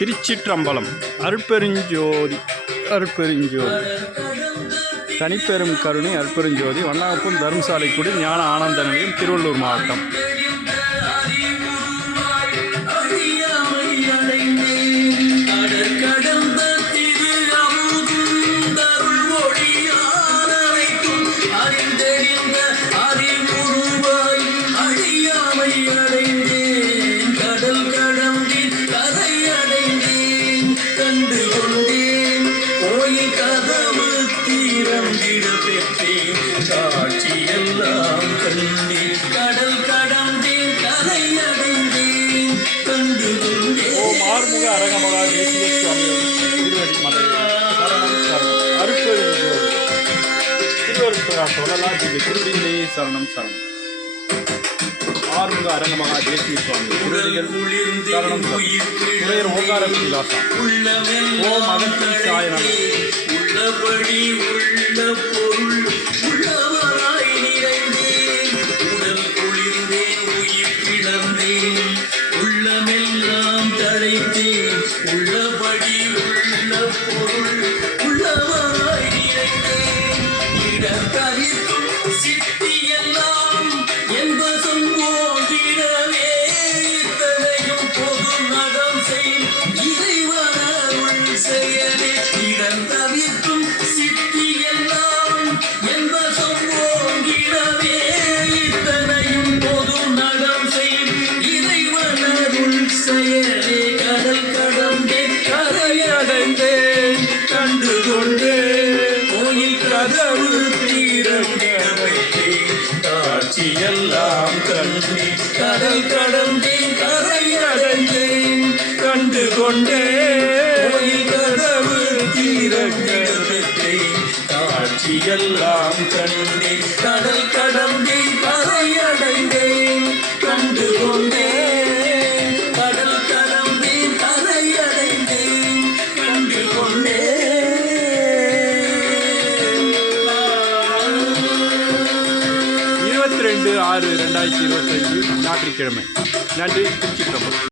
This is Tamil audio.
திருச்சிற்றம்பலம். அருட்பெருஞ்சோதி அருட்பெருஞ்சோதி தனிப்பெரும் கருணை அருட்பெருஞ்சோதி வண்ணாகப்பூர் தர்மசாலை குடி ஞான ஆனந்த நிலையம், திருவள்ளூர் மாவட்டம். ஆறுமுக அரங்கமகா தேசிய சுவாமி திருவடி மலை சரணம் சரணம். அருட்பெருஞ்சோதி திருவருட்பெருஞ்சோதி சொல்லலாம். திருவடிகளே சரணம் சரணம். ஆறுமுக அரங்கமகா தேசிய சுவாமி திருவடிகள் சரணம் சரணம். ஓங்கார விலாசம் ஓம் அகத்தி சாய நம. உள்ளபடி உள்ள பொருள் உள்ளவராய் நிறைந்தேன், உடல் குளிர்ந்தேன், உயிர் கிடந்தேன், உள்ளமெல்லாம் தழைத்தேன், உள்ளபடி உள்ள பொருள் உள்ளவராய் நிறைந்தேன், இடத்தரித்தும் சித்தியெல்லாம் என்பதும் போதிடவே இத்தனையும் பொது நடம் செய் இறைவனருள் செயலே. இடந்தவிர்க்கும் சித்தியெல்லாம் என்பதும் போதிடவே இத்தனையும் பொது நடம் செய் இறைவனருள் செயலே. கடல் கடந்தேன், கரையடைந்தேன், கண்டு கொண்டேன், கோயில் கதவு தீரங்க வைத்தேன், காட்சியெல்லாம் கண்டேன். கடல் கடந்தேன், கரையடைந்தேன், கண்டு கொண்டேன், கோயில் கதவு தீரங்க வைத்தேன், காட்சியெல்லாம் கண்டேன். கடல் கடந்தேன், கரையடைந்தேன், கண்டு கொண்டேன், கடல் கடந்தேன், கரையடைந்தேன், கண்டு கொண்டேன். 22/6/2025 ஞாயிற்றுக்கிழமை. நன்றி. திருச்சி.